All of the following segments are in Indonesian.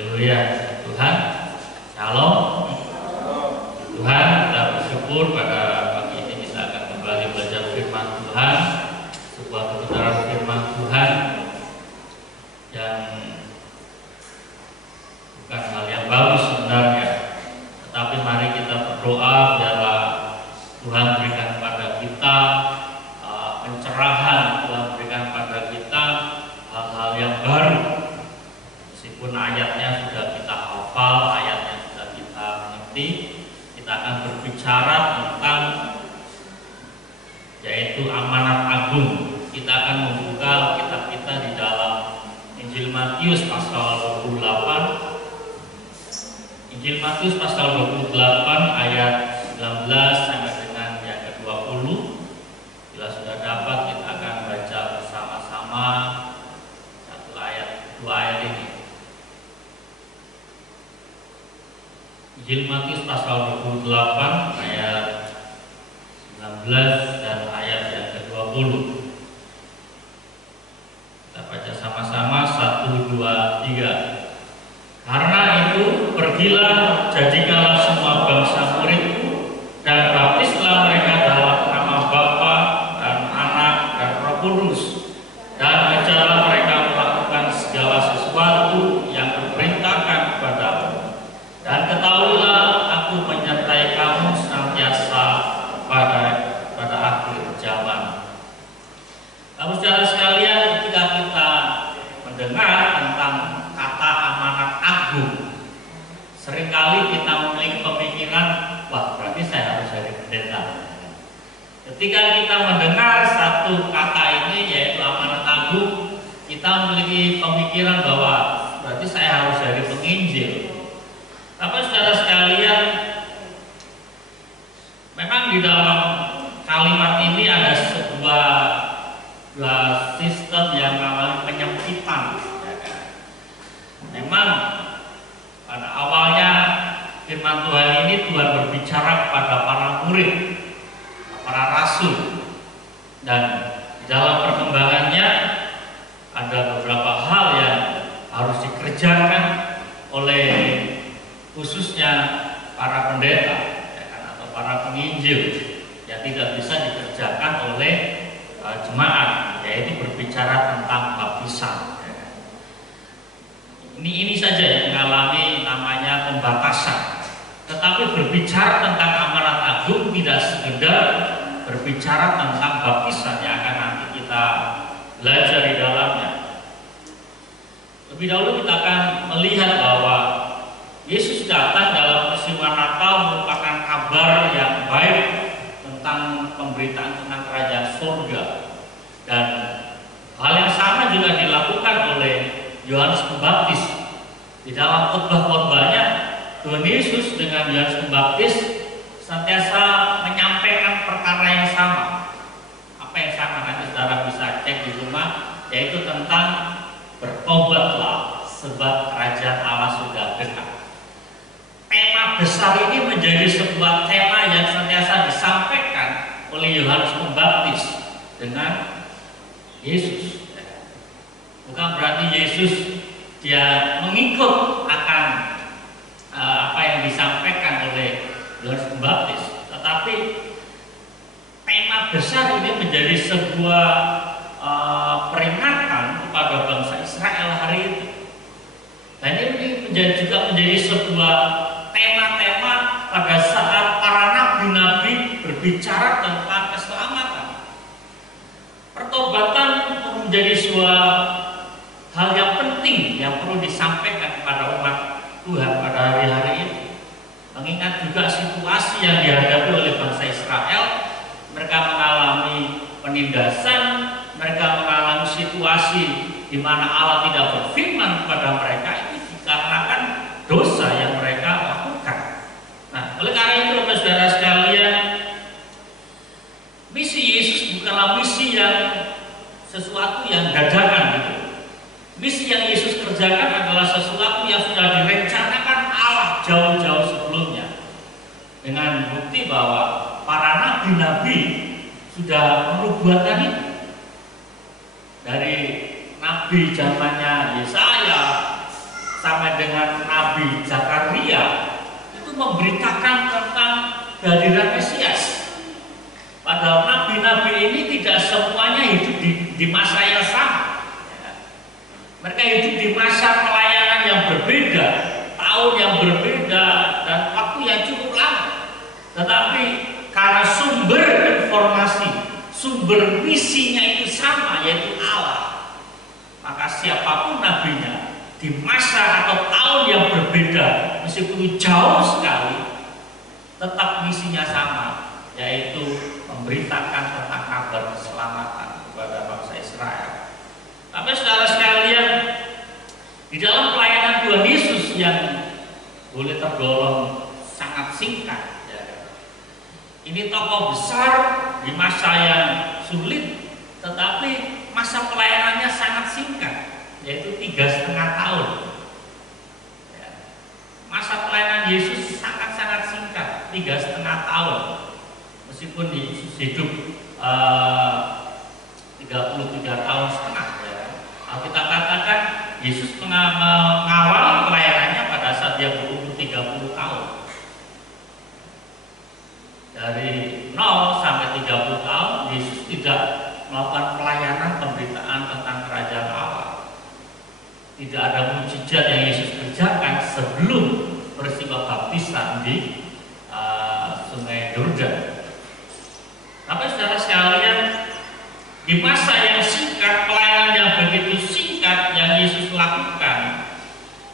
Haleluya. Tuhan, shalom. Tuhan, kita bersyukur pada pagi ini kita akan kembali belajar firman Tuhan, sebuah kebenaran firman Tuhan yang bukan hal yang baru sebenarnya, tetapi mari kita berdoa biarlah Tuhan berikan kepada kita pencerahan, Tuhan berikan kepada kita hal-hal yang baru. Meskipun ayatnya sudah kita hafal, ayatnya sudah kita mengerti, kita akan berbicara tentang yaitu amanat agung. Kita akan membuka kitab kita di dalam Injil Matius pasal 28. Injil Matius pasal 28 ayat 19 sampai dengan yang ke-20. Bila sudah dapat kita akan baca bersama-sama satu ayat, dua ayat ini. Injil Matius pasal 28 ayat 19 dan ayat yang ke-20. Kita baca sama-sama 1, 2, 3. Karena itu pergilah, jadikanlah semua bangsa muridku dan baptislah mereka dalam nama Bapa dan Anak dan Roh Kudus, dan ajarlah mereka melakukan segala sesuatu yang kuperintahkan kepadamu. Dan ketahuilah aku menyertai kamu senantiasa pada akhir zaman. Saudara sekalian, ketika kita mendengar tentang kata amanat agung, seringkali kita memiliki pemikiran, wah berarti saya harus jadi pendeta. Ketika kita mendengar satu kata ini yaitu amanat agung, kita memiliki pemikiran bahwa berarti saya harus jadi penginjil. Tapi saudara sekalian, memang di dalam kalimat ini ada sebuah sistem yang namanya penyempitan. Memang pada awalnya firman Tuhan ini Tuhan berbicara kepada para murid, para rasul, dan dalam perkembangannya ada beberapa hal yang harus dikerjakan oleh khususnya para pendeta atau para penginjil yang tidak bisa dikerjakan oleh jemaat, yaitu berbicara tentang baptisan. Ini saja yang mengalami namanya pembatasan. Tetapi berbicara tentang amanat agung tidak sekedar berbicara tentang baptisan yang akan nanti kita belajar di dalamnya. Lebih dahulu kita akan melihat bahwa Yesus datang dalam peristiwa Natal merupakan kabar yang baik tentang pemberitaan tentang kerajaan surga, dan hal yang sama juga dilakukan oleh Yohanes Pembaptis. Di dalam khotbah-khotbahnya, Tuhan Yesus dengan Yohanes Pembaptis senantiasa menyampaikan perkara yang sama. Apa yang sama nanti saudara bisa cek di rumah, yaitu tentang bertobatlah sebab kerajaan Allah sudah dekat. Tema besar ini menjadi sebuah tema yang senantiasa disampaikan oleh Yohanes Pembaptis dengan Yesus. Bukan berarti Yesus dia mengikut akan apa yang disampaikan oleh Yohanes Pembaptis, tetapi tema besar ini menjadi sebuah peringatan kepada bangsa Israel hari ini. Dan ini juga menjadi sebuah tema-tema pada saat para nabi-nabi berbicara tentang keselamatan. Pertobatan menjadi sebuah hal yang penting yang perlu disampaikan kepada umat Tuhan pada hari-hari ini. Mengingat juga situasi yang dihadapi oleh bangsa Israel, mereka mengalami penindasan, mereka mengalami situasi di mana Allah tidak berfirman kepada mereka, itu dikarenakan dosa yang mereka lakukan. Nah, oleh karena itu, saudara sekalian, misi Yesus bukanlah misi yang sesuatu yang dadakan gitu. Misi yang Yesus kerjakan adalah sesuatu yang sudah direncanakan Allah jauh-jauh sebelumnya. Dengan bukti bahwa para nabi-nabi sudah menubuatkan itu. Dari nabi zamannya Yesaya sampai dengan masa pelayanan yang berbeda, tahun yang berbeda, dan waktu yang cukup lama. Tetapi karena sumber informasi, sumber misinya itu sama, yaitu Allah, maka siapapun nabinya di masa atau tahun yang berbeda, meskipun jauh sekali, tetap misinya sama, yaitu memberitakan tentang kabar keselamatan kepada bangsa Israel. Tapi saudara sekalian, di dalam pelayanan Tuhan Yesus yang boleh tergolong sangat singkat, ya, ini tokoh besar di masa yang sulit, tetapi masa pelayanannya sangat singkat, yaitu 3,5 tahun. Ya. Masa pelayanan Yesus sangat-sangat singkat, 3,5 tahun. Meskipun Yesus hidup 33 tahun setengah, ya. Kalau kita katakan Yesus mengawal pelayanannya pada saat dia berumur 30 tahun. Dari 0 sampai 30 tahun Yesus tidak melakukan pelayanan pemberitaan tentang kerajaan Allah. Tidak ada mujizat yang Yesus kerjakan sebelum peristiwa baptisan di Sungai Yordan. Tapi saudara sekalian, di masa yang singkat, pelayanan yang begitu singkat yang Yesus lakukan,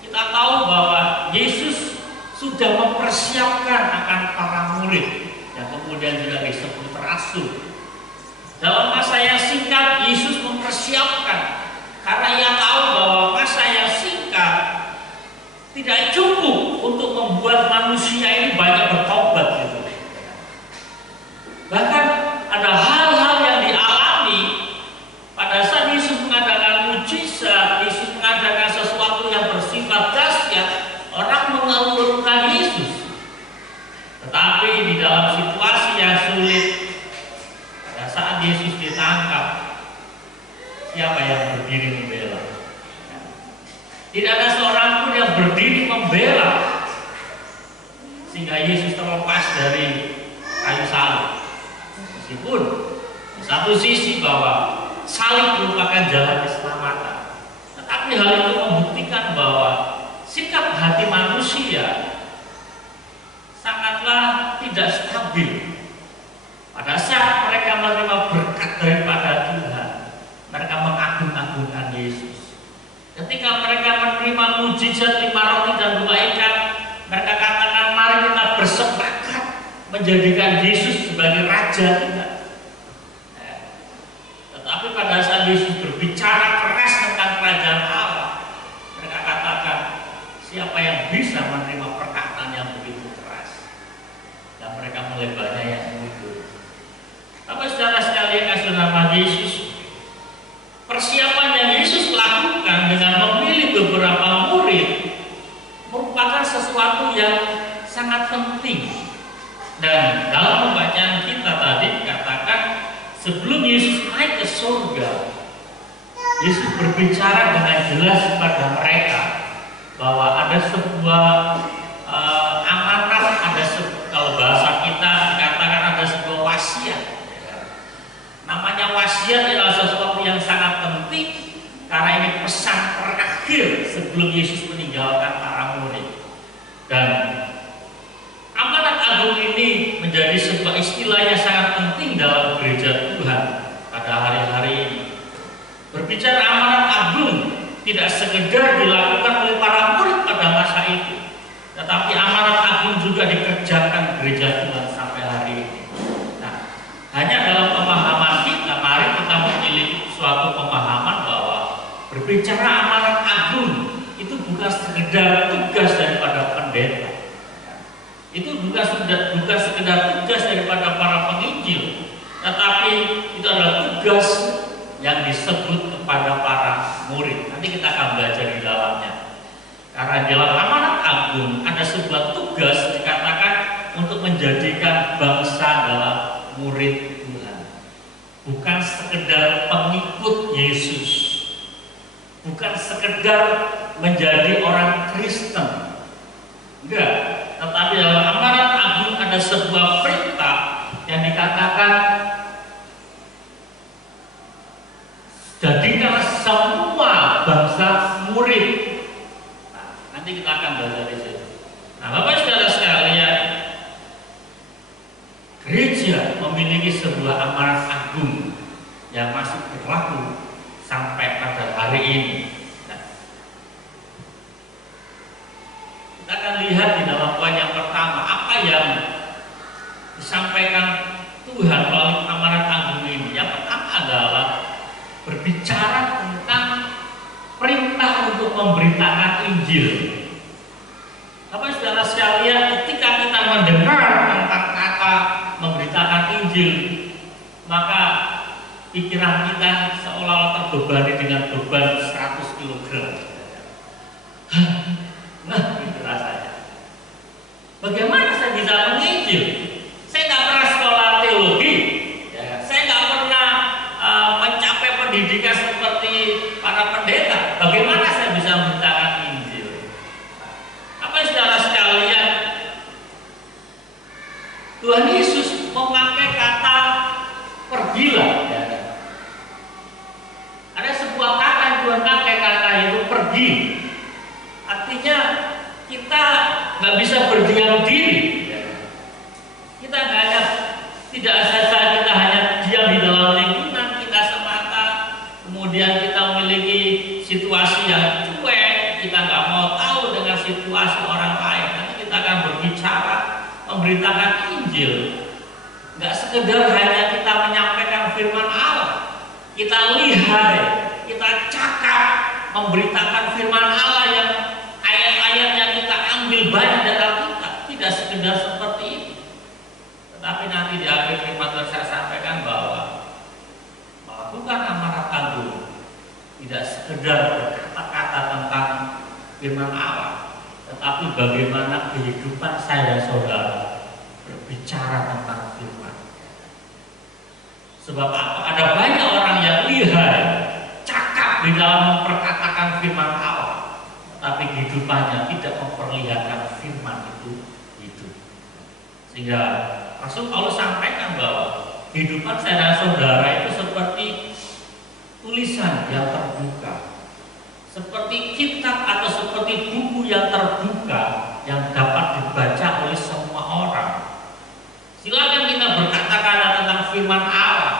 kita tahu bahwa Yesus sudah mempersiapkan akan para murid yang kemudian juga disebut rasul. Dalam masa yang singkat, Yesus mempersiapkan, karena ia tahu bahwa masa yang singkat tidak cukup untuk membuat manusia ini banyak bertobat gitu. Bahkan ada hal-hal yang dialami pada saat Yesus mengadakan mujizat, Yesus mengadakan sesuatu yang bersifat dahsyat, orang mengeluhkan Yesus. Tetapi di dalam situasi yang sulit, pada saat Yesus ditangkap, siapa yang berdiri membela? Tidak ada seorang pun yang berdiri membela, sehingga Yesus terlepas dari kayu salib. Meskipun di satu sisi bahwa salib merupakan jalan keselamatan, tetapi hal itu membuktikan bahwa sikap hati manusia sangatlah tidak stabil. Pada saat mereka menerima berkat daripada Tuhan, mereka mengagung-agungkan Yesus. Ketika mereka menerima mujizat 5 roti dan 2 ikan, mereka katakan, mari kita bersepakat menjadikan Yesus sebagai Raja kita. Tetapi pada saat Yesus berbicara keras tentang kerajaan Allah, mereka katakan, siapa yang bisa menerima perkataan yang begitu keras? Dan mereka melebarnya yang mundur. Tapi saudara sekalian, kasih nama Yesus, persiapan yang Yesus lakukan dengan memilih beberapa murid merupakan sesuatu yang sangat penting. Dan dalam pembacaan kita tadi katakan, sebelum Yesus naik ke surga, Yesus berbicara dengan jelas kepada mereka bahwa ada sebuah amanat, kalau bahasa kita dikatakan ada sebuah wasiat. Namanya wasiat adalah sesuatu yang sangat penting, karena ini pesan terakhir sebelum Yesus meninggalkan para murid. Dan amanat agung ini menjadi sebuah istilah yang sangat penting dalam gereja Tuhan pada hari-hari ini. Berbicara amanat agung tidak sekedar dilakukan oleh para murid pada masa itu, tetapi amanat agung juga dikerjakan gereja Tuhan sampai hari ini. Nah, hanya dalam pemahaman kita, mari kita memiliki suatu pemahaman bahwa berbicara amanat agung itu bukan sekedar tugas daripada pendeta. Itu bukan sekedar tugas daripada para penginjil, tetapi itu adalah tugas yang disebut kepada para murid. Nanti kita akan belajar di dalamnya. Karena dalam amanat agung ada sebuah tugas dikatakan untuk menjadikan bangsa adalah murid Tuhan. Bukan sekedar pengikut Yesus, bukan sekedar menjadi orang Kristen, enggak. Tetapi dalam amanat agung ada sebuah perintah yang dikatakan, jadikanlah semua bangsa murid Nanti kita akan belajar di situ. Nah, Bapak Saudara sekalian, gereja memiliki sebuah amanat agung yang masih berlaku sampai pada hari ini. Nah, kita akan lihat di dalam poin yang pertama apa yang disampaikan Tuhan melalui amanat agung ini. Yang pertama adalah berbicara tentang perintah untuk memberitakan Injil. Bapak Saudara sekalian, ketika kita mendengar tentang kata memberitakan Injil, maka pikiran kita seolah-olah terbebani dengan beban 100 kg. Nah, itu rasanya. Bagaimana saya bisa menginjil? Saya nggak pernah sekolah teologi, ya. Saya nggak pernah mencapai pendidikan seperti para pendeta. Bagaimana saya bisa memberitakan Injil? Apa saudara sekalian? Tuhan Yesus memakai kata pergilah. Ya. Ada sebuah kata yang Tuhan pakai, kata itu pergi. Artinya kita nggak bisa berdiam diri. Ya. Kita hanya tidak saja kita hanya diam di dalam lingkungan kita semata, kemudian kita memiliki situasi yang cuek, kita nggak mau tahu dengan situasi orang lain. Nanti kita akan berbicara, memberitakan Injil. Nggak sekedar hanya kita menyampaikan firman Allah, kita lihat, kita cakap, memberitakan firman Allah yang ayat-ayat yang kita ambil banyak dari Alkitab. Tidak sekedar seperti itu. Tetapi nanti di akhir firman Tuhan saya sampaikan bahwa melakukan amanat agung tidak sekedar berkata-kata tentang firman Allah, tetapi bagaimana kehidupan saya dan saudara berbicara tentang firman. Sebab apa? Ada banyak orang yang lihai, cakap di dalam memperkatakan firman Allah, tetapi kehidupannya tidak memperlihatkan firman itu. Sehingga Rasul Paulus sampaikan bahwa kehidupan saya dan saudara itu seperti tulisan yang terbuka, seperti kitab atau seperti buku yang terbuka yang dapat dibaca oleh semua orang. Silakan kita berkata-kata tentang firman Allah,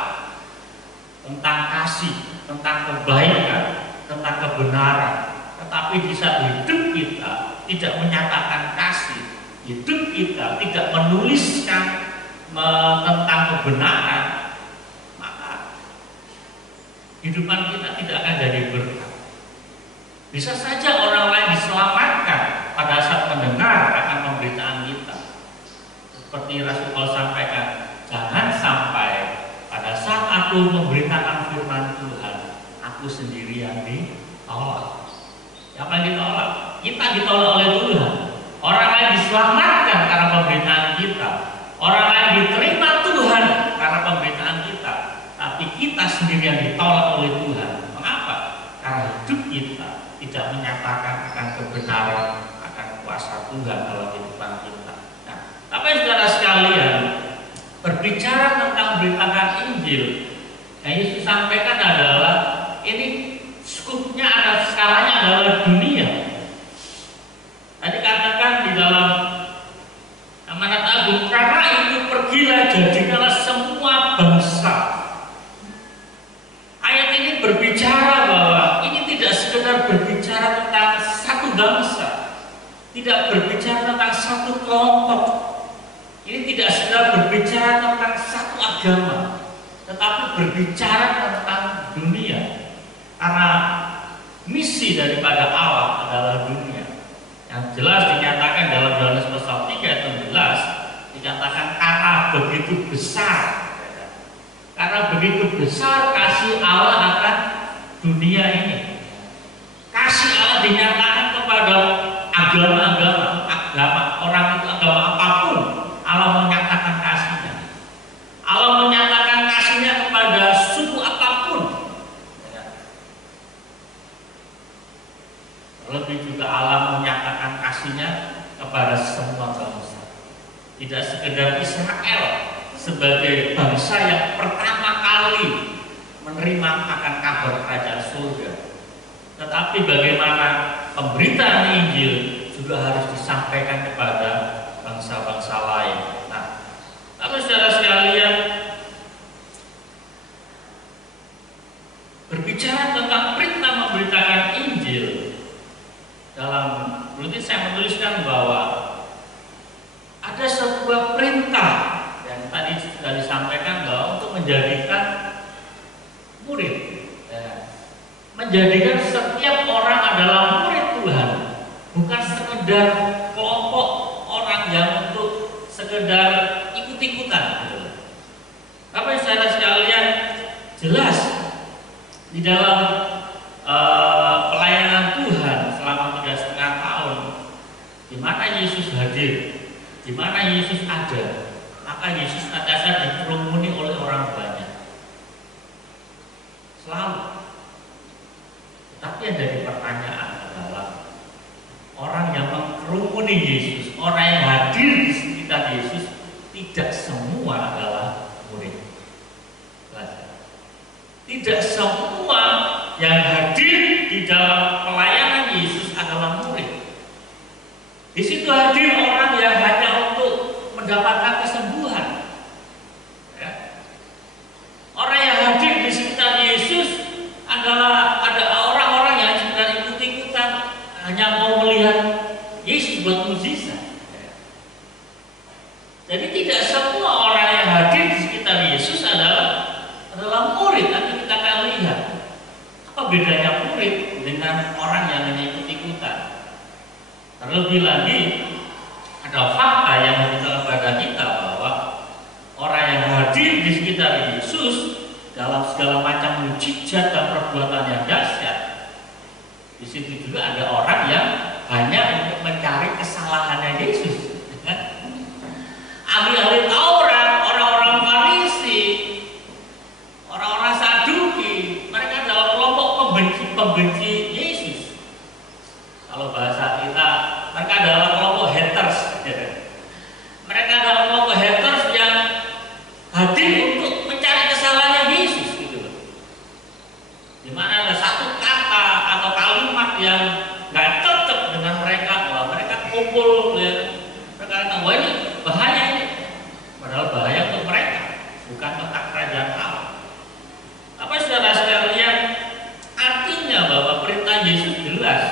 tentang kasih, tentang kebaikan, tentang kebenaran, tetapi di saat hidup kita tidak menyatakan kasih, hidup kita tidak menuliskan tentang kebenaran, maka kehidupan kita tidak akan jadi berkat. Bisa saja orang lain diselamatkan pada saat mendengar akan pemberitaan kita. Seperti Rasul Paulus sampaikan, jangan sampai pada saat aku memberitakan firman Tuhan, aku sendiri yang ditolak. Siapa yang ditolak? Kita ditolak oleh Tuhan. Orang lain diselamatkan karena pemberitaan kita. Orang lain diterima Tuhan karena pemberitaan kita. Tapi kita sendiri yang ditolak oleh Tuhan. Mengapa? Karena hidup kita tidak menyatakan akan kebenaran, akan kuasa Tuhan dalam kehidupan kita. Nah, tapi saudara sekalian, berbicara tentang beritakan Injil, yang Yesus sampaikan adalah ini skupnya, ada skalanya adalah dunia. Tadi katakan di dalam amanat agung, karena itu pergilah jadikanlah semua bangsa. Ayat ini berbicara bahwa ini tidak sekedar berbicara tentang satu bangsa, tidak berbicara tentang satu kelompok, ini tidak sekedar berbicara tentang satu agama, tetapi berbicara tentang dunia. Karena misi daripada Allah adalah dunia. Yang jelas dinyatakan dalam Yohanes pasal 3 ayat 16, dikatakan karena begitu besar, karena begitu besar kasih Allah akan dunia ini. Kasih Allah dinyatakan kepada agama orang itu, agama apapun, Allah menyatakan kasihnya. Allah menyatakan kasihnya kepada suku apapun. Lebih juga Allah menyatakan kasihnya kepada semua bangsa. Tidak sekedar Israel sebagai bangsa yang pertama kali menerima akan kabar kerajaan surga, tetapi bagaimana pemberitaan Injil juga harus disampaikan kepada bangsa-bangsa lain. Nah, tapi saudara sekalian, berbicara tentang perintah memberitakan Injil, dalam buletin saya menuliskan bahwa ada sebuah perintah yang tadi sudah disampaikan bahwa untuk menjadikan murid, ya, menjadikan setiap orang adalah murid Tuhan, bukan sekedar kelompok orang yang untuk sekedar ikut-ikutan. Gitu. Tapi saudara sekalian, jelas di dalam pelayanan Tuhan selama 3,5 tahun, di mana Yesus hadir, di mana Yesus ada, maka Yesus senantiasa dikerumuni oleh orang banyak. Selalu. Tapi yang jadi pertanyaan adalah orang yang mengkerumuni Yesus, orang yang hadir di sekitar Yesus, tidak semua adalah murid. Tidak semua yang hadir di dalam pelayanan Yesus adalah murid. Di situ hadir orang yang hanya untuk mendapatkan kesembuhan. Ya. Orang yang hadir di sekitar Yesus adalah ada orang-orang yang sekedar ikut-ikutan, hanya mau melihat Yesus buat mukjizat. Ya. Jadi tidak semua orang yang hadir di sekitar Yesus adalah murid. Nanti kita akan lihat apa bedanya murid dengan orang yang hanya ikut-ikutan. Terlebih lagi ada fakta yang menunjukkan kepada kita bahwa orang yang hadir di sekitar Yesus dalam segala macam mukjizat dan perbuatan yang dahsyat, di situ juga ada orang yang hanya untuk mencari kesalahannya Yesus. Ahli-ahli Taurat, orang-orang Farisi, orang-orang Saduki, mereka adalah kelompok pembenci Yesus. Kalau bahasa kita, mereka adalah kelompok haters. Mereka adalah kelompok haters yang hadir untuk mencari kesalahan Yesus, gitu. Di mana ada satu kata atau kalimat yang nggak cocok dengan mereka, bahwa mereka kumpul, ya. Mereka kata, wah ini bahaya ini. Padahal bahaya untuk mereka, bukan tentang kerajaan Allah. Apa saudara sekalian, artinya bahwa perintah Yesus jelas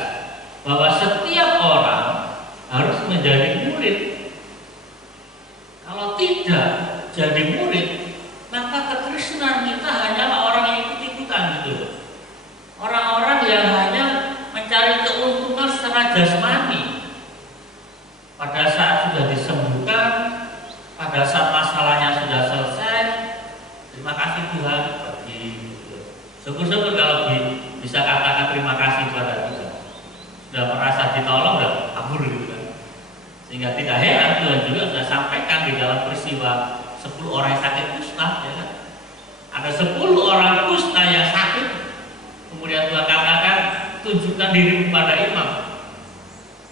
bahwa setiap orang harus menjadi murid. Kalau tidak jadi murid, maka kekristenan kita hanyalah orang yang ikut-ikutan, gitu. Orang-orang yang hanya mencari keuntungan secara jasmani. Pada saat sudah disembuhkan, pada saat masalahnya sudah selesai, terima kasih Tuhan. Syukur-syukur kalau bisa katakan terima kasih kepada Tuhan. Sudah merasa ditolong, sudah kabur gitu kan. Sehingga tidak heran Tuhan juga sudah sampaikan di dalam peristiwa 10 orang yang sakit kusta, ya kan? Ada 10 orang kusta yang sakit. Kemudian Tuhan katakan, tunjukkan diri kepada imam.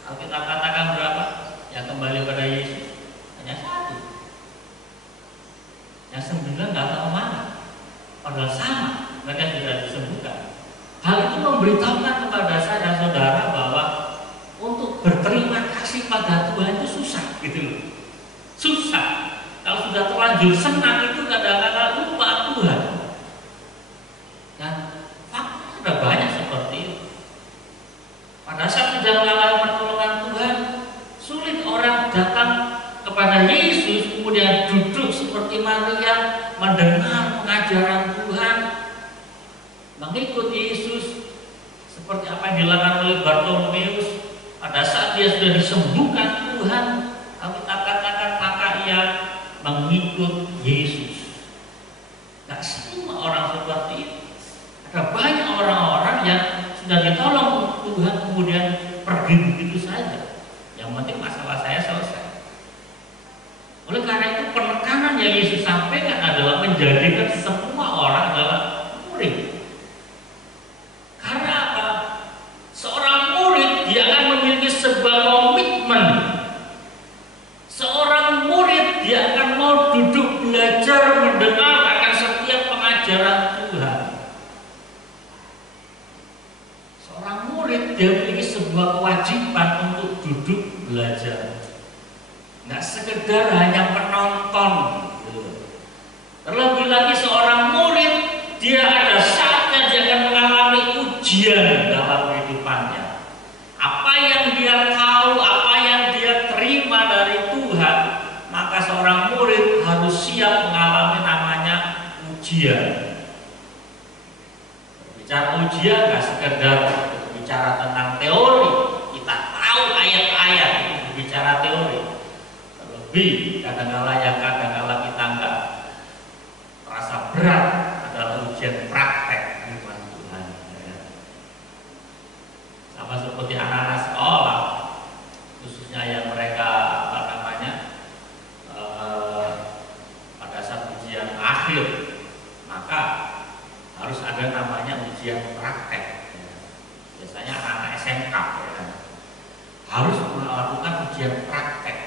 Kalau kita katakan berapa? Yang kembali kepada Yesus hanya 1. Yang 9 nggak tahu mana. Padahal sama, mereka sudah disembuhkan. Hal itu memberitahukan kepada saya dan saudara bahwa untuk berterima kasih pada Tuhan itu susah, gitu loh. Susah. Kalau sudah terlanjur senang itu kadang-kadang lupa Tuhan. Dan fakta sudah banyak seperti itu. Pada saat menjalankan pertolongan Tuhan, sulit orang datang kepada Yesus kemudian duduk seperti Maria mendengar pengajaran Tuhan, mengikut Yesus seperti apa yang dilakukan oleh Bartolomeus. Pada saat dia sudah disembuhkan Tuhan, kami katakan maka ia mengikut Yesus. Tidak semua orang seperti itu. Ada banyak orang-orang yang sudah ditolong Tuhan kemudian pergi begitu saja. Yang penting masalah saya selesai. Oleh karena itu penekanan yang Yesus sampaikan adalah menjadikan semua orang adalah murid. Karena apa? Seorang murid dia akan memiliki sebuah komitmen. Seorang murid dia akan mau duduk belajar mendengar akan setiap pengajaran Tuhan. Seorang murid dia memiliki sebuah kewajiban untuk duduk sekedar hanya penonton. Terlebih lagi seorang murid, dia ada saatnya dia akan mengalami ujian dalam kehidupannya. Apa yang dia tahu, apa yang dia terima dari Tuhan, maka seorang murid harus siap mengalami namanya ujian. Bicara ujian nggak sekedar bicara tentang teori, kita tahu ayat-ayat itu berbicara teori. Terlebih kadang-kala kita nggak terasa berat adalah ujian praktek firman Tuhan. Sama seperti anak-anak sekolah, khususnya yang mereka pada saat ujian akhir, maka harus ada namanya ujian praktek. Biasanya anak-anak SMK harus melakukan ujian praktek.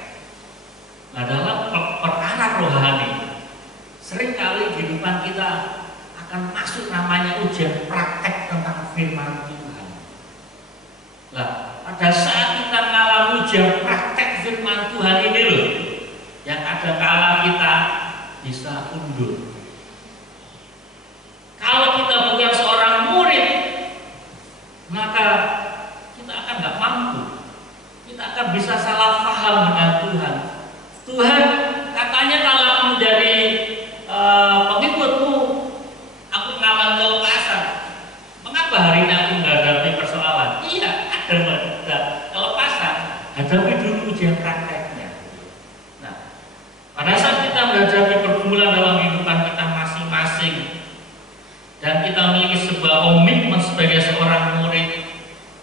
Nah, dalam perkara rohani, seringkali kehidupan kita akan masuk namanya ujian praktek tentang firman Tuhan. Nah, pada saat kita mengalami ujian praktek firman Tuhan ini loh, yang ada kala kita bisa undur. Kalau kita bukan seorang murid, maka kita akan nggak mampu. Kita akan bisa salah paham dengan Tuhan. Tuhan katanya kalau menjadi pengikutmu, aku mengalami kelepasan. Mengapa hari ini aku menghadapi persoalan? Iya, ada kelepasan. Hadapi dulu ujian prakteknya. Nah, pada saat kita menghadapi pergumulan dalam kehidupan kita masing-masing, dan kita memiliki sebuah komitmen sebagai seorang murid,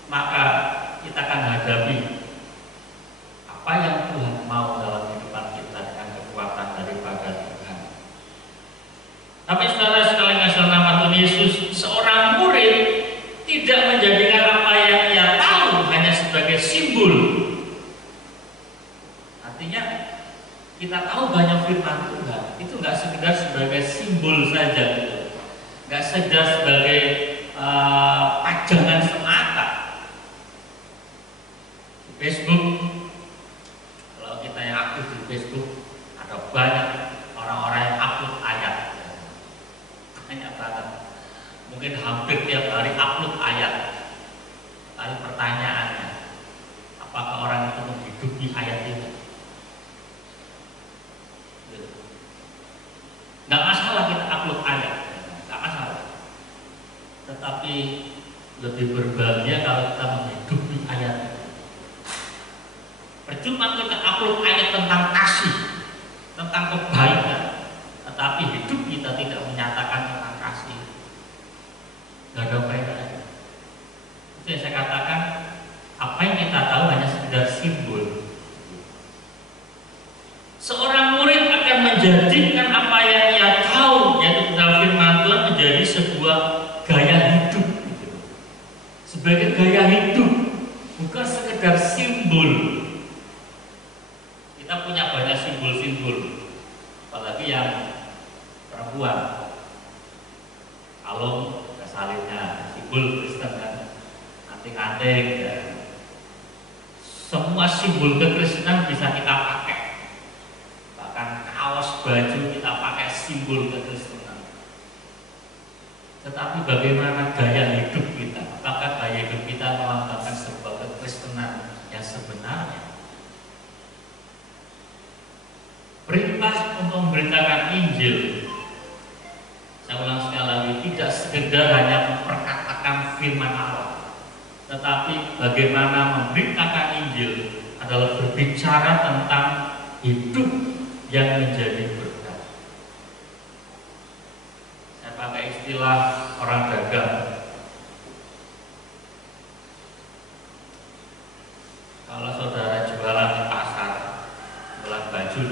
maka kita akan hadapi apa yang Tuhan mau dalam kehidupan kita dengan kekuatan daripada Tuhan. Tapi saudara sekalian dalam nama Tuhan Yesus, seorang murid tidak menjadikan apa yang ia tahu hanya sebagai simbol. Artinya kita tahu banyak firman Tuhan, itu nggak sekedar sebagai simbol saja gitu. Gak sekedar sebagai pajangan semata. Di Facebook, kalau kita yang aktif di Facebook, ada banyak orang-orang yang upload ayat. Banyak banget. Mungkin hampir tiap hari upload ayat. Tapi pertanyaannya, apakah orang itu menghidupi ayat itu? Gak masalah kita upload ayat, tetapi lebih berbahagia kalau kita menghidupi ayat. Percuma kita upload ayat tentang kasih, tentang kebaikan, tetapi hidup kita tidak menyatakan tentang kasih, tidak ada faedahnya. Itu yang saya katakan, apa yang kita tahu hanya sekedar simbol. Seorang murid akan menjadikan apa yang ia tahu, yaitu dalam firman Tuhan, menjadi sebuah gaya hidup, sebagai gaya hidup, bukan sekedar simbol. Kita punya banyak simbol-simbol, apalagi yang perempuan, kalung, salibnya, simbol Kristen kan, anting-anting, ya. Semua simbol kekristenan bisa kita pakai, bahkan kaos, baju kita pakai simbol kekristenan. Tetapi bagaimana gaya hidup kita? Apakah gaya hidup kita melambangkan sebuah kekristenan yang sebenarnya? Perintah untuk memberitakan Injil, saya ulang sekali lagi, tidak sekedar hanya memperkatakan firman Allah, tetapi bagaimana memberitakan Injil adalah berbicara tentang hidup yang menjadi berkat. Pakai istilah orang dagang. Kalau saudara jualan di pasar, jualan baju,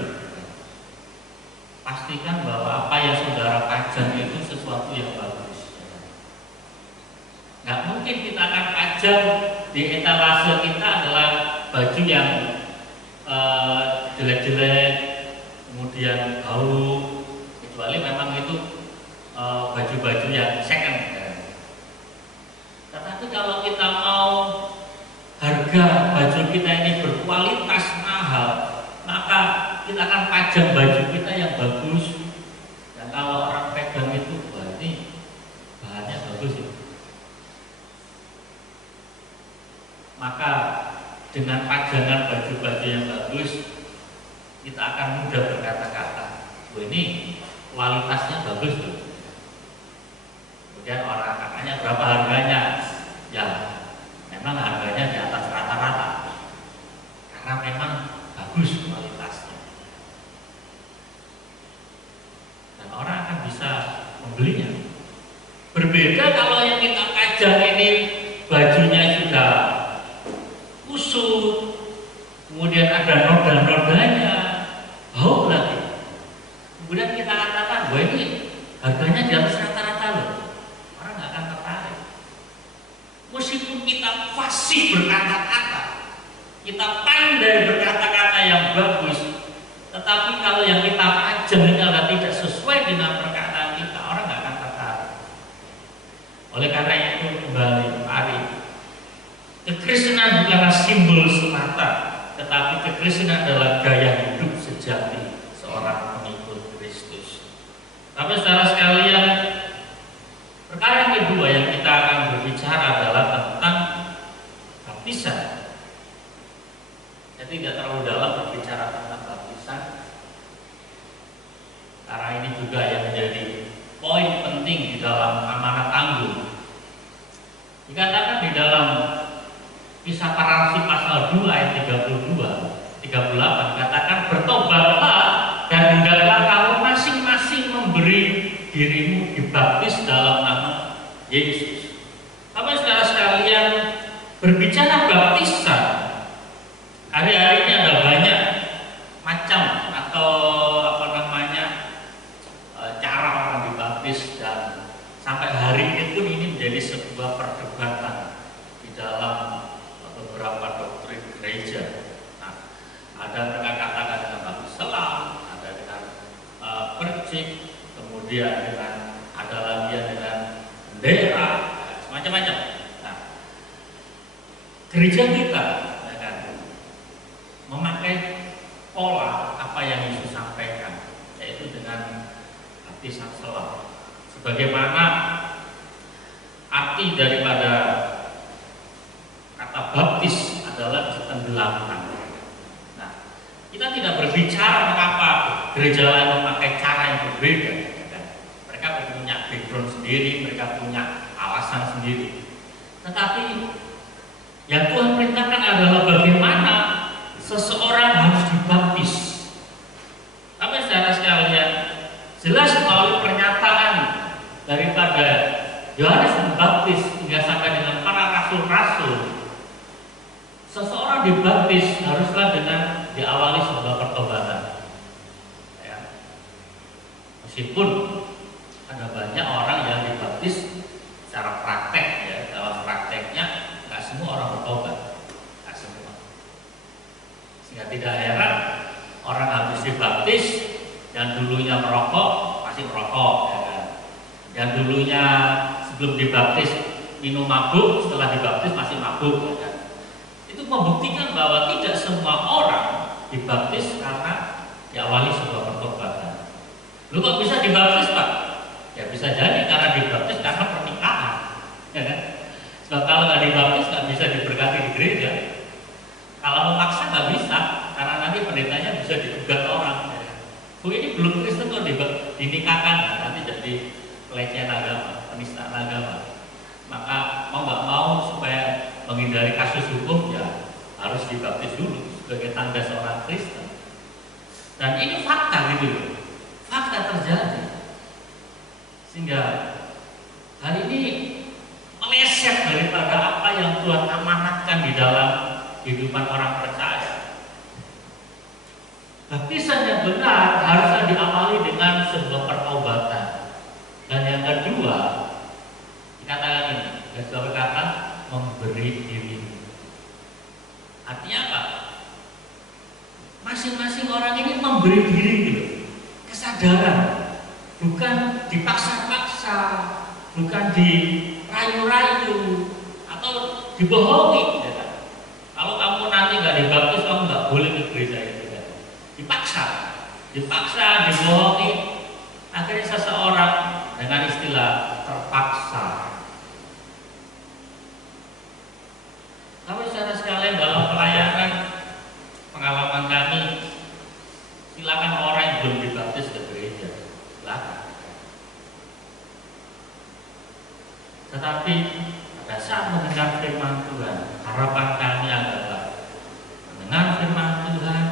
pastikan bahwa apa yang saudara pajang itu sesuatu yang bagus. Nggak mungkin kita akan pajang di etalase kita adalah baju yang jelek-jelek, kemudian bau, kecuali memang itu baju-baju yang second. Tetapi kalau kita mau harga baju kita ini berkualitas mahal, maka kita akan pajang baju kita yang bagus. Dan kalau orang pegang itu, wah ini bahannya bagus ya. Maka dengan pajangan baju-baju yang bagus, kita akan mudah berkata-kata, wah ini kualitasnya bagus tuh. Kemudian orang katanya berapa harganya? Ya, memang harganya di atas rata-rata, karena memang bagus kualitasnya. Dan orang akan bisa membelinya. Berbeda kalau yang kita pajang ini bajunya sudah kusut, kemudian ada noda-nodanya, bau lagi. Kemudian kita katakan, wah ini harganya di atas rata-rata loh. Orang nggak akan tertarik. Meskipun kita fasih berkata-kata, kita pandai berkata-kata yang bagus, tetapi kalau yang kita pajang ini kalau tidak sesuai dengan perkataan kita, orang nggak akan tertarik. Oleh karena itu kembali, mari, kekristenan bukanlah simbol semata, tetapi kekristenan adalah gaya hidup sejati seorang pengikut Kristus. Tapi saudara sekalian, perkara yang kedua yang kita akan berbicara adalah tentang baptisan. Saya tidak terlalu dalam berbicara tentang baptisan, karena ini juga yang menjadi poin penting di dalam amanat anggun. Dikatakan di dalam Kisah Para Rasul pasal 2 ayat 32, 38 dikatakan, bertobatlah dan hendaklah kamu masing-masing memberi dirimu dibaptis dalam nama Yesus. Tapi saudara sekalian, berbicara baptisan, hari-hari ini ada banyak macam atau cara orang dibaptis, dan sampai hari ini pun ini menjadi sebuah perdebatan di dalam beberapa doktrin gereja. Nah, ada mereka katakan dengan baptis selam, ada dengan percik, kemudian dengan ada lagi dengan bendera, semacam-macam. Nah, gereja kita ya kan, memakai pola apa yang Yesus sampaikan, yaitu dengan baptisan selam. Sebagaimana arti daripada kata baptis adalah ditenggelamkan. Nah, kita tidak berbicara mengapa gereja lain memakai cara yang berbeda. Kan? Mereka punya background sendiri, mereka punya alasan sendiri. Tetapi yang Tuhan perintahkan adalah bagaimana seseorang harus dibaptis. Tapi saudara sekalian, jelas melalui pernyataan daripada Yohanes Pembaptis hingga sampai dengan para rasul-rasul, seseorang dibaptis haruslah dengan diawali sebuah pertobatan. Ya. Meskipun ada banyak orang yang dibaptis secara praktek, ya, dalam prakteknya nggak semua orang bertobat, nggak semua. Sehingga tidak heran orang habis dibaptis, yang dulunya merokok masih merokok, ya kan? Yang dulunya sebelum dibaptis minum mabuk, setelah dibaptis masih mabuk, ya kan? Itu membuktikan bahwa tidak semua orang dibaptis karena diawali sebuah pertobatan. Lu kok bisa dibaptis, Pak? Ya bisa jadi karena dibaptis karena pernikahan, ya kan? Sebab kalau nggak dibaptis nggak bisa diberkati di gereja. Kalau memaksa nggak bisa, karena nanti pendetanya bisa digugat orang. Ya. Oh ini belum Kristen kok dinikahkan, nah, nanti jadi pelecehan agama, penistaan agama. Maka mau nggak mau supaya menghindari kasus hukum, ya harus dibaptis dulu sebagai tanda seorang Kristen. Dan ini fakta gitu loh, fakta terjadi. Sehingga hari ini meleset daripada apa yang Tuhan amanatkan di dalam kehidupan orang percaya. Baptisan yang benar harusnya diawali dengan sebuah pertobatan. Dan yang kedua, dikatakan ini, dan sebuah berkata memberi diri. Artinya apa? Masing-masing orang ini memberi diri gitu. Kesadaran, bukan dipaksa-paksa, bukan dirayu-rayu atau dibohongi. Ya kan? Kalau kamu nanti nggak dibaptis, kamu nggak boleh ke gereja itu. Kan? dipaksa, dibohongi, akhirnya seseorang dengan istilah terpaksa. Tapi saudara sekalian, dalam pelayanan pengalaman kami, silakan orang yang belum dibaptis ke gereja, silakan. Tetapi pada saat mendengar firman Tuhan, harapan kami adalah mendengar firman Tuhan,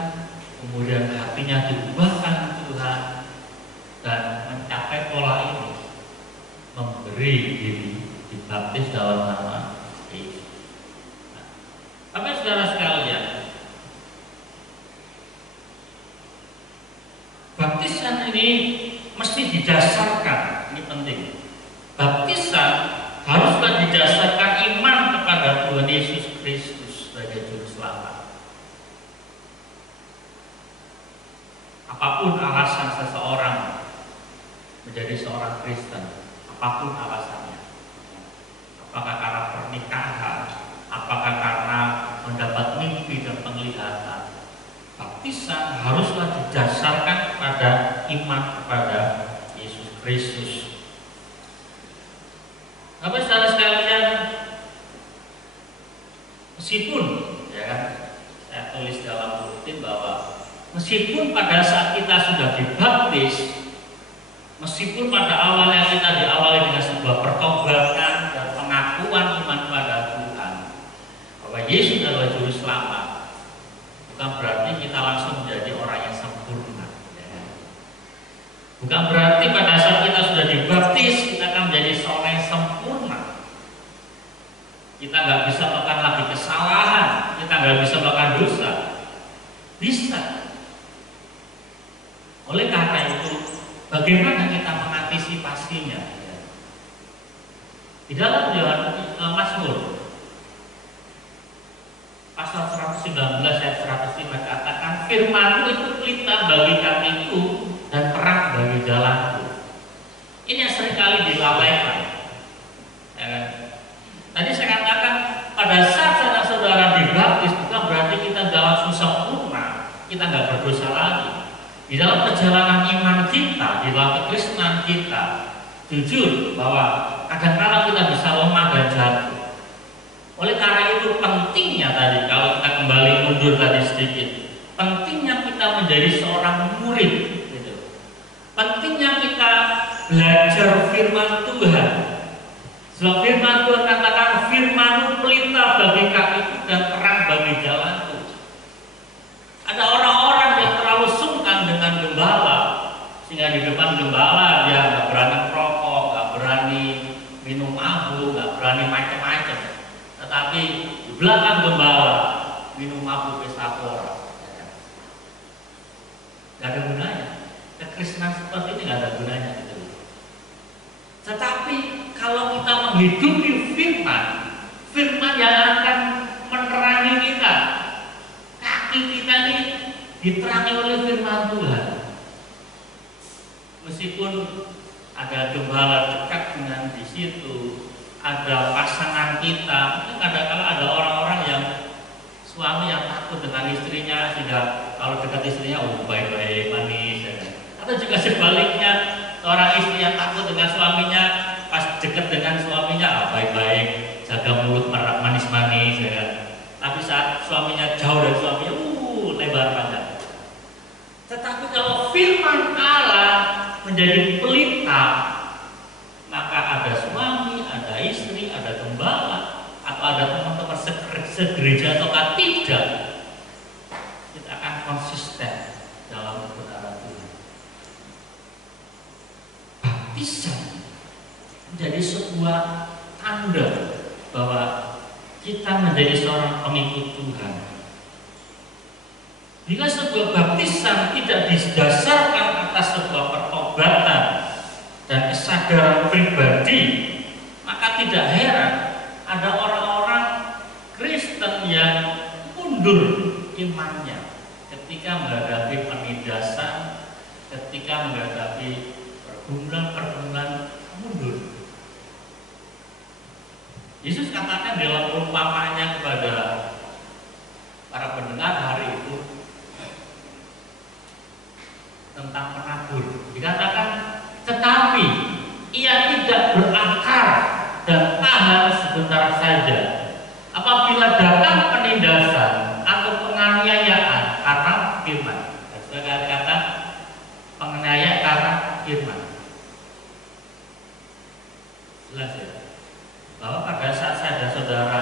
kemudian hatinya diubahkan Tuhan, dan mencapai pola ini, memberi diri dibaptis dalam nama Yesus. Tapi saudara sekalian, baptisan ini mesti didasarkan, ini penting. Baptisan haruslah didasarkan iman kepada Tuhan Yesus Kristus sebagai juru selamat. Apapun alasan seseorang menjadi seorang Kristen, apapun alasannya, apakah karena pernikahan, apakah karena mendapat mimpi dan penglihatan, baptisan haruslah didasarkan pada iman kepada Yesus Kristus. Tapi saudara sekalian, meskipun ya kan, saya tulis dalam rutin bahwa meskipun pada saat kita sudah dibaptis, meskipun pada awalnya kita diawali dengan sebuah pertobatan dan pengakuan iman pada Tuhan bahwa Yesus adalah juru selamat, bukan berarti kita langsung menjadi orang yang sempurna ya. Bukan berarti pada saat kita sudah dibaptis kita akan menjadi seorang yang sempurna. Kita nggak bisa melakukan lagi kesalahan, kita nggak bisa melakukan dosa. Bisa. Oleh karena itu, bagaimana kita mengantisipasinya? Di dalam Mazmur pasal 119 ayat 105 katakan, firman-Mu itu pelita bagi kakiku dan terang bagi jalanku. Ini yang seringkali dilalaikan. Ya kan? Tadi saya katakan pada saat saudara dibaptis bukan berarti kita sudah langsung sempurna, kita nggak berdosa lagi. Di dalam perjalanan iman kita, di dalam kekristenan kita, jujur bahwa kadang-kadang kita bisa lemah dan jatuh. Oleh karena itu pentingnya tadi, kalau kita kembali mundur tadi sedikit, pentingnya kita menjadi seorang murid. Gitu. Pentingnya kita belajar firman Tuhan. Sebab firman Tuhan katakan, firman-Mu pelita bagi kakiku dan terang bagi jalanku. Ada orang-orang yang terlalu sungkan dengan gembala, sehingga di depan gembala dia nggak berani merokok, nggak berani minum abu, nggak berani macam-macam. Tetapi di belakang gembala minum abu pesta pora. Nggak ada gunanya. Kekristenan seperti ini nggak ada gunanya gitu. Tetapi kalau kita menghidupi firman yang akan menerangi kita, kaki kita ini diterangi oleh firman Tuhan. Meskipun ada gembala dekat dengan di situ, ada pasangan kita, mungkin kadang-kadang ada orang-orang yang suami yang takut dengan istrinya, sehingga kalau dekat istrinya baik-baik manis, ya. Atau juga sebaliknya, seorang istri yang takut dengan suaminya, pas dekat dengan suaminya baik-baik, jaga mulut manis-manis, ya. Tapi saat suaminya jauh dari suaminya, lebar panjang. Tetapi kalau firman Allah menjadi pelita, maka ada suami, ada istri, ada gembala, atau ada teman-teman segereja atau tidak, kita akan konsisten dalam kebenaran Tuhan. Baptisan menjadi sebuah tanda bahwa kita menjadi seorang pengikut Tuhan. Bila sebuah baptisan tidak didasarkan atas sebuah pertobatan dan kesadaran pribadi, maka tidak heran ada orang-orang Kristen yang mundur imannya ketika menghadapi penindasan, ketika menghadapi pergumulan mundur. Yesus katakan dalam perumpamannya kepada para pendengar hari itu, tentang penabur. Dikatakan, tetapi ia tidak berakar dan tahan sebentar saja. Apabila datang penindasan atau penganiayaan karena firman. Sebagai kata penganiayaan karena firman. Jelas ya, bahwa pada saat saya dan saudara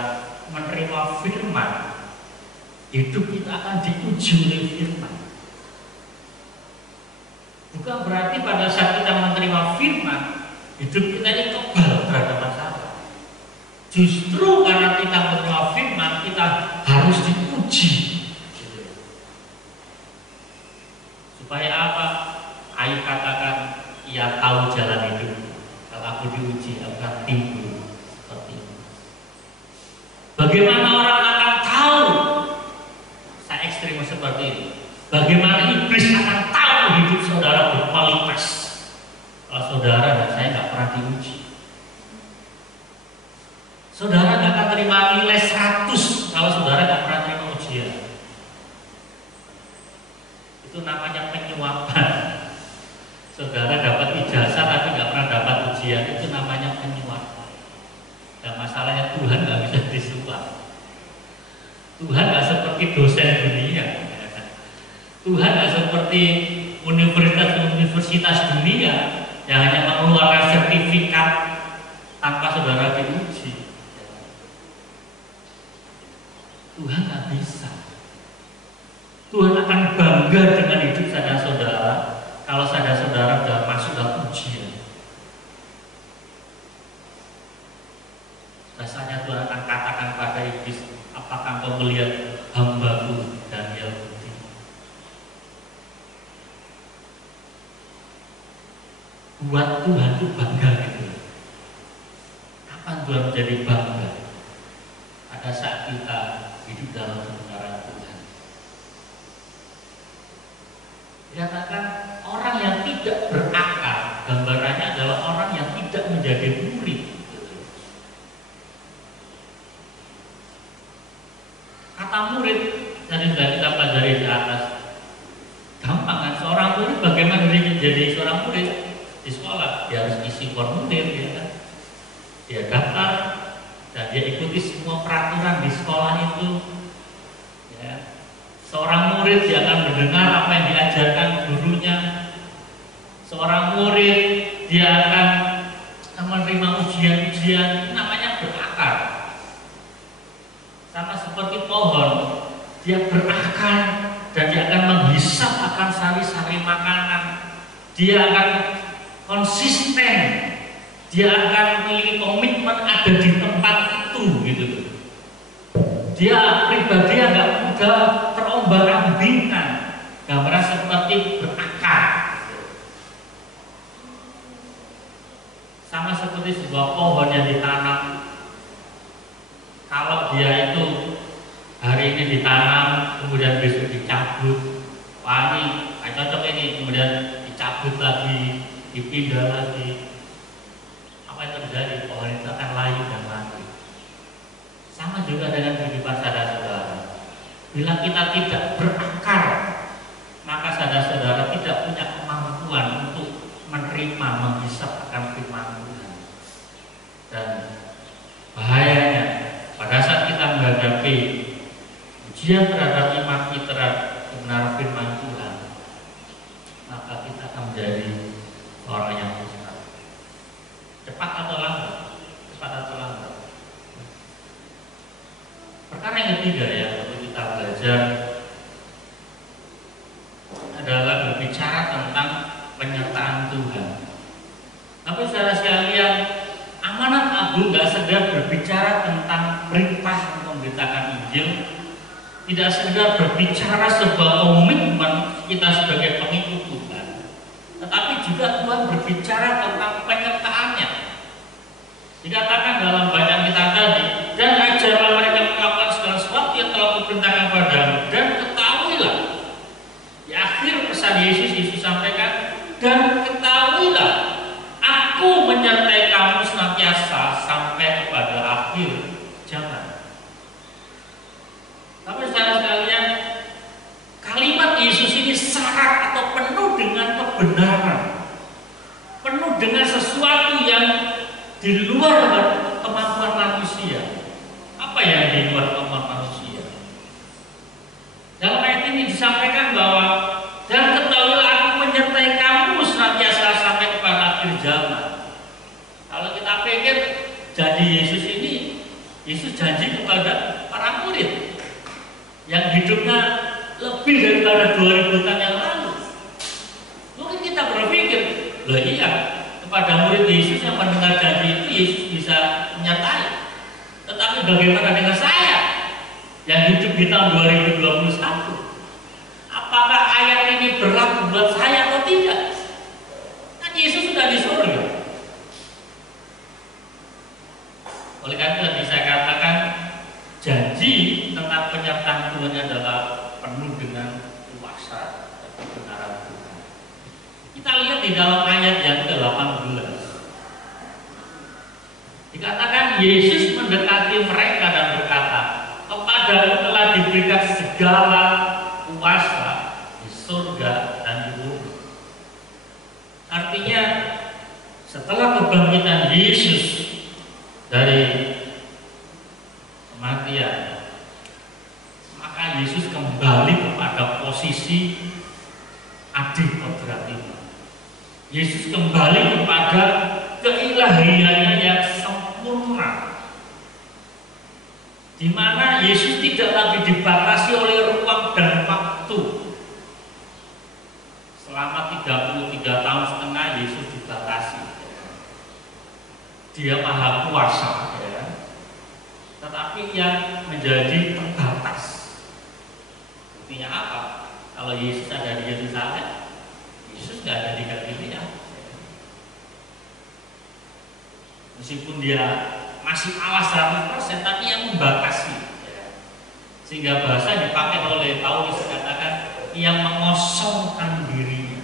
menerima firman, hidup kita akan diuji oleh firman. Bukan berarti pada saat kita menerima firman, hidup kita ini kebal terhadap masalah. Justru karena kita menerima firman, kita harus diuji. Supaya apa? Ayub katakan, ia tahu jalan hidup. Kalau aku diuji, aku akan timbul seperti ini. Bagaimana orang akan tahu saya ekstrim seperti ini? Bagaimana iblis akan tahu hidup saudara berkualitas kalau saudara dan saya nggak pernah diuji? Saudara nggak akan terima nilai 100 kalau saudara nggak pernah terima ujian. Itu namanya penyuapan. Saudara dapat ijazah tapi nggak pernah dapat ujian, itu namanya penyuapan. Dan masalahnya Tuhan nggak bisa disuap. Tuhan nggak seperti dosen dunia. Tuhan nggak seperti universitas dunia yang hanya mengeluarkan sertifikat tanpa saudara diuji. Tuhan nggak bisa. Tuhan akan bangga dengan hidup saudara kalau saudara sudah masuk dalam ujian. Rasanya Tuhan akan katakan pada iblis, apakah engkau melihat hamba-Ku Daniel putih? Buat Tuhan itu bangga gitu. Kapan Tuhan menjadi bangga? Pada saat kita hidup dalam kebenaran Tuhan. Dikatakan orang yang tidak berakal, gambarannya adalah orang yang tidak menjadi murid. Kata murid tadi sudah kita pelajari di atas. Gampang kan, seorang murid bagaimana dia menjadi seorang murid di sekolah? Dia harus isi formulir, ya kan? Dia daftar dan dia ikuti semua peraturan di sekolah itu. Ya. Seorang murid dia akan mendengar apa yang diajarkan gurunya. Seorang murid dia akan menerima ujian-ujian, namanya berakar. Sama seperti pohon, dia berakar dan dia akan menghisap akan sari-sari makanan. Dia akan konsisten, dia akan memiliki komitmen ada di tempat itu, gitu. Dia pribadi yang nggak mudah terombang-ambingkan, gambaran seperti berakar. Sama seperti sebuah pohon yang ditanam. Kalau dia itu hari ini ditanam, kemudian besok dicabut, wah ini cocok ini, kemudian dicabut lagi, dipindah lagi, apa yang terjadi? Pohon itu akan layu dan mati. Sama juga dengan kehidupan saudara-saudara. Bila kita tidak berakar, maka saudara-saudara tidak punya kemampuan untuk menerima, menghisap akan firman Tuhan. Dan bahayanya pada saat kita menghadapi ujian terhadap iman kita terhadap kebenaran firman Tuhan, maka kita akan menjadi orang yang sesat. Cepat atau lambat? Cepat atau lambat? Perkara yang ketiga ya, untuk kita belajar adalah berbicara tentang penyertaan Tuhan. Tapi saudara sekalian, amanat agung gak sekedar berbicara tentang perintah memberitakan Injil, tidak sekedar berbicara sebuah komitmen kita sebagai pengikut Tuhan, tetapi juga Tuhan berbicara tentang penyertaannya. Dikatakan dalam bacaan kita tadi, dan ajarlah mereka melakukan segala sesuatu yang telah kuperintahkan padamu, dan ketahuilah. Di akhir pesan Yesus sampaikan, dan ketahuilah, aku menyertai kamu senantiasa sampai kepada akhir zaman. Tapi saudara sekalian, kalimat Yesus ini syarat atau penuh dengan kebenaran, penuh dengan sesuatu yang di luar kemampuan manusia. Apa yang di luar kemampuan manusia? Dalam ayat ini disampaikan bahwa dan ketahuilah aku menyertai kamu senantiasa sampai kepada akhir zaman. Kalau kita pikir janji Yesus ini, Yesus janji kepada para murid yang hidupnya lebih daripada 2000 tahun yang lalu. Mungkin kita berpikir, loh iya, kepada murid Yesus yang mendengar janji itu Yesus bisa menyertai. Tetapi bagaimana dengan saya yang hidup di tahun 2021? Apakah ayat ini berlaku buat saya atau tidak? Kan Yesus sudah di surga. Oleh karena itu saya katakan janji tentang penyertaan Tuhan adalah penuh dengan kuasa dan kebenaran Tuhan. Kita lihat di dalam ayat yang ke-18. Dikatakan Yesus mendekati mereka dan berkata, kepadamu telah diberikan segala kuasa di surga dan di bumi. Artinya setelah kebangkitan Yesus dari kematian, maka Yesus kembali kepada posisi adik kodratnya. Yesus kembali kepada keilahiannya yang sempurna, di mana Yesus tidak lagi dibatasi oleh ruang dan waktu. Selama 33 tahun setengah Yesus dibatasi. Dia maha kuasa, ya. Tetapi yang menjadi terbatas. Buktinya apa? Kalau Yesus ada di Yerusalem, Yesus tidak ada di Galilea. Meskipun dia masih Allah 100%, tapi yang membatasi. Sehingga bahasa dipakai oleh Paulus katakan yang mengosongkan dirinya.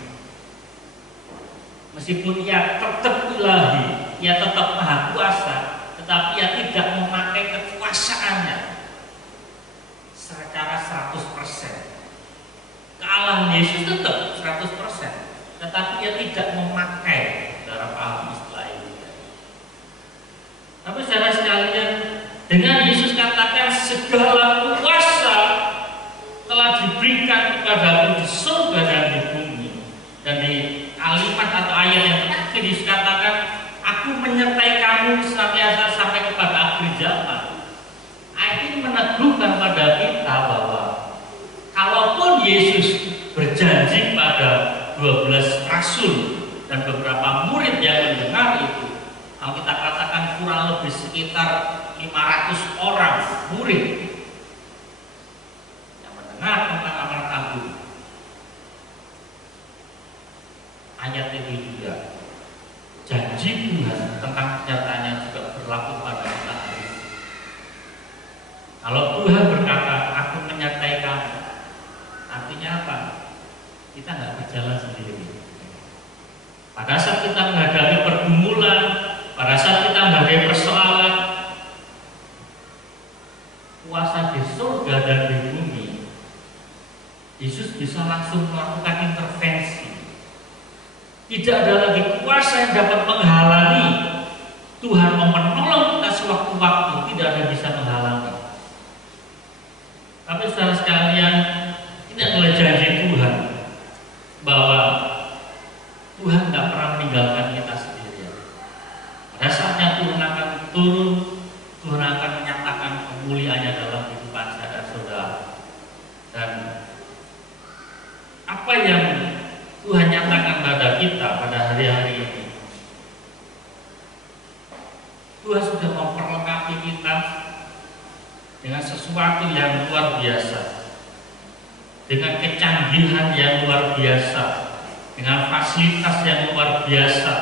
Meskipun ia tetap ilahi, ia tetap maha kuasa, tetapi ia tidak memakai kekuasaannya secara 100%. Kealahan Yesus tetap 100%, tetapi ia tidak memakai dalam paham istilah ini. Tapi saudara sekalian, dengan Yesus katakan segala kuasa telah diberikan kepadaku di surga dan di bumi. Dan di kalimat atau ayat yang terakhir Yesus katakan, aku menyertai kamu senantiasa sampai kepada akhir zaman. Ayat ini meneguhkan pada kita bahwa kalaupun Yesus berjanji pada 12 rasul dan beberapa murid yang mendengar itu, kalau kita katakan kurang lebih sekitar 500 orang murid yang mendengar tentang amanat agung, ayat itu juga janji Tuhan tentang penyertaannya juga berlaku pada kita. Kalau Tuhan berkata, aku menyertai kamu, artinya apa? Kita nggak berjalan sendiri. Pada saat kita menghadapi pergumulan, pada saat kita menghadapi persoalan, kuasa di surga dan di bumi, Yesus bisa langsung melakukan intervensi. Tidak ada lagi kuasa yang dapat menghalangi Tuhan mau menolong kita sewaktu-waktu, tidak ada yang bisa menghalangi. Tapi saudara sekalian, ini adalah janji Tuhan bahwa Tuhan tidak pernah meninggalkan kita sendirian. Pada saatnya Tuhan akan turun, Tuhan akan menyatakan kemuliaannya dalam kehidupan saudara-saudara. Dan apa yang Tuhan nyatakan pada kita pada hari-hari ini, Tuhan sudah memperlengkapi kita dengan sesuatu yang luar biasa, dengan kecanggihan yang luar biasa, dengan fasilitas yang luar biasa,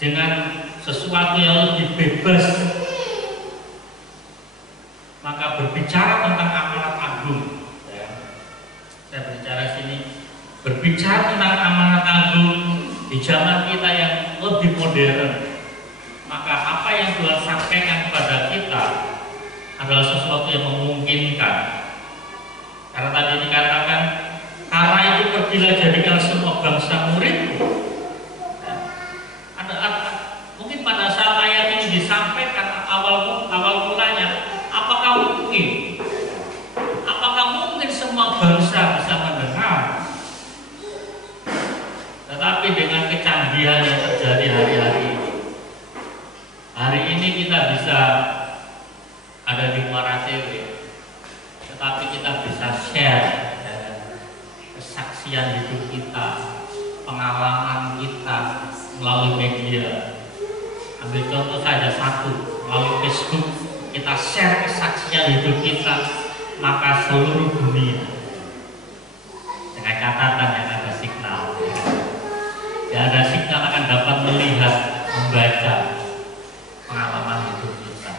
dengan sesuatu yang lebih bebas. Maka berbicara tentang amanat agung, saya berbicara sini, berbicara tentang amanat agung di zaman kita yang lebih modern, maka apa yang Tuhan sampaikan kepada kita adalah sesuatu yang memungkinkan. Karena tadi dikatakan, karena itu pergilah jadikan semua bangsa bangsa bisa mendengar. Tetapi dengan kecanggihan yang terjadi hari ini kita bisa ada di Muara TV, tetapi kita bisa share kesaksian hidup kita, pengalaman kita melalui media. Ambil contoh saja satu, melalui Facebook kita share kesaksian hidup kita, maka seluruh dunia, dengan catatan yang ada signal, yang ada signal akan dapat melihat, membaca pengalaman hidup kita.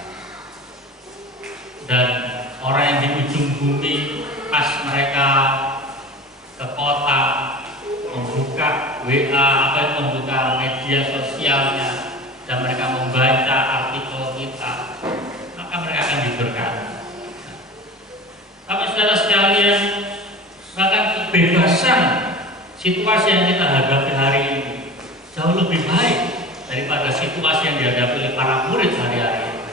Dan orang yang di ujung bumi, pas mereka ke kota membuka WA atau membuka media sosialnya dan mereka membaca artikel kita, maka mereka akan diberkati. Tapi saudara sekalian, bahkan kebebasan situasi yang kita hadapi hari ini jauh lebih baik daripada situasi yang dihadapi oleh para murid hari-hari ini.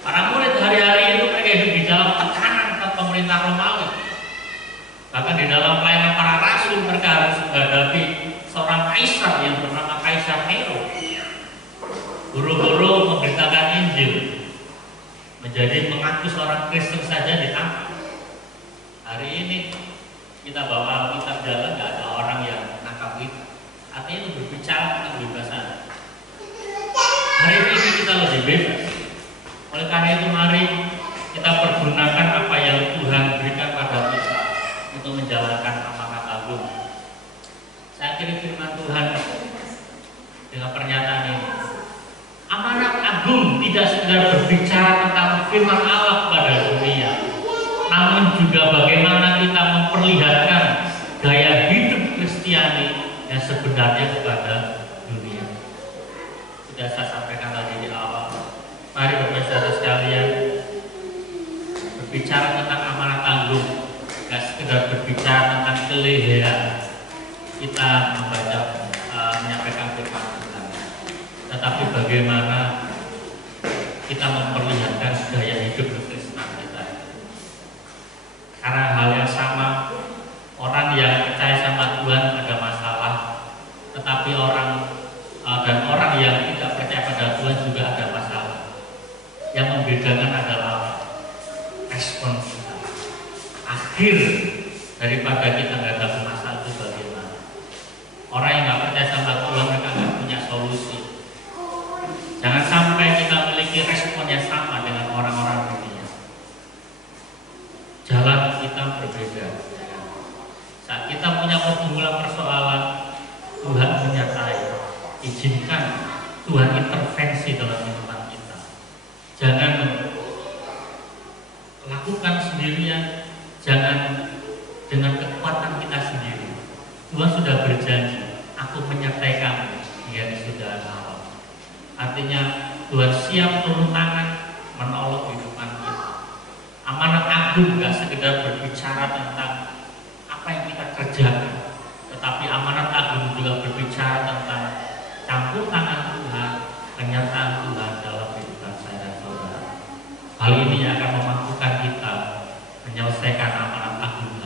Para murid hari-hari itu mereka hidup di dalam tekanan pemerintah Romawi. Bahkan di dalam pelayanan para rasul mereka harus menghadapi seorang kaisar yang bernama Kaisar Nero. Guru-guru memberitakan Injil, menjadi mengaku seorang Kristen saja ditangkap. Hari ini kita bawa Alkitab jalan, nggak ada orang yang nangkap kita. Artinya itu berbicara tentang kebebasan. Hari ini kita lebih bebas. Oleh karena itu mari kita pergunakan apa yang Tuhan berikan pada kita untuk menjalankan amanat agung. Saya kirim firman Tuhan dengan pernyataan ini. Amanat agung tidak sekedar berbicara tentang firman Allah pada dunia, namun juga bagaimana kita memperlihatkan gaya hidup Kristiani yang sebenarnya kepada dunia. Sudah saya sampaikan tadi di awal. Mari Bapak Saudara sekalian, berbicara tentang amanat agung, tidak sekedar berbicara tentang kelehean kita membaca, menyampaikan firman Tuhan, tetapi bagaimana kita memperlihatkan gaya hidup kekristenan kita. Karena hal yang sama, orang yang percaya sama Tuhan ada masalah, tetapi orang yang tidak percaya pada Tuhan juga ada masalah. Yang membedakan adalah respon kita. Akhir daripada kita menghadapi masalah itu bagaimana? Orang yang nggak percaya sama Tuhan, mereka nggak punya solusi. Jangan sampai kita memiliki respon yang sama dengan orang-orang dunia. Jalan kita berbeda. Saat kita punya pergumulan persoalan, Tuhan menyertai. Izinkan Tuhan intervensi dalam kehidupan kita. Jangan lakukan sendirian, jangan dengan kekuatan kita sendiri. Tuhan sudah berjanji, aku menyertai kamu hingga di sudahan alam. Artinya Tuhan siap turun tangan menolong kehidupan kita. Amanat agung gak sekedar berbicara tentang apa yang kita kerjakan, tetapi amanat agung juga berbicara tentang campur tangan Tuhan, penyertaan Tuhan dalam kehidupan saya dan saudara. Hal ini akan memampukan kita menyelesaikan amanat agung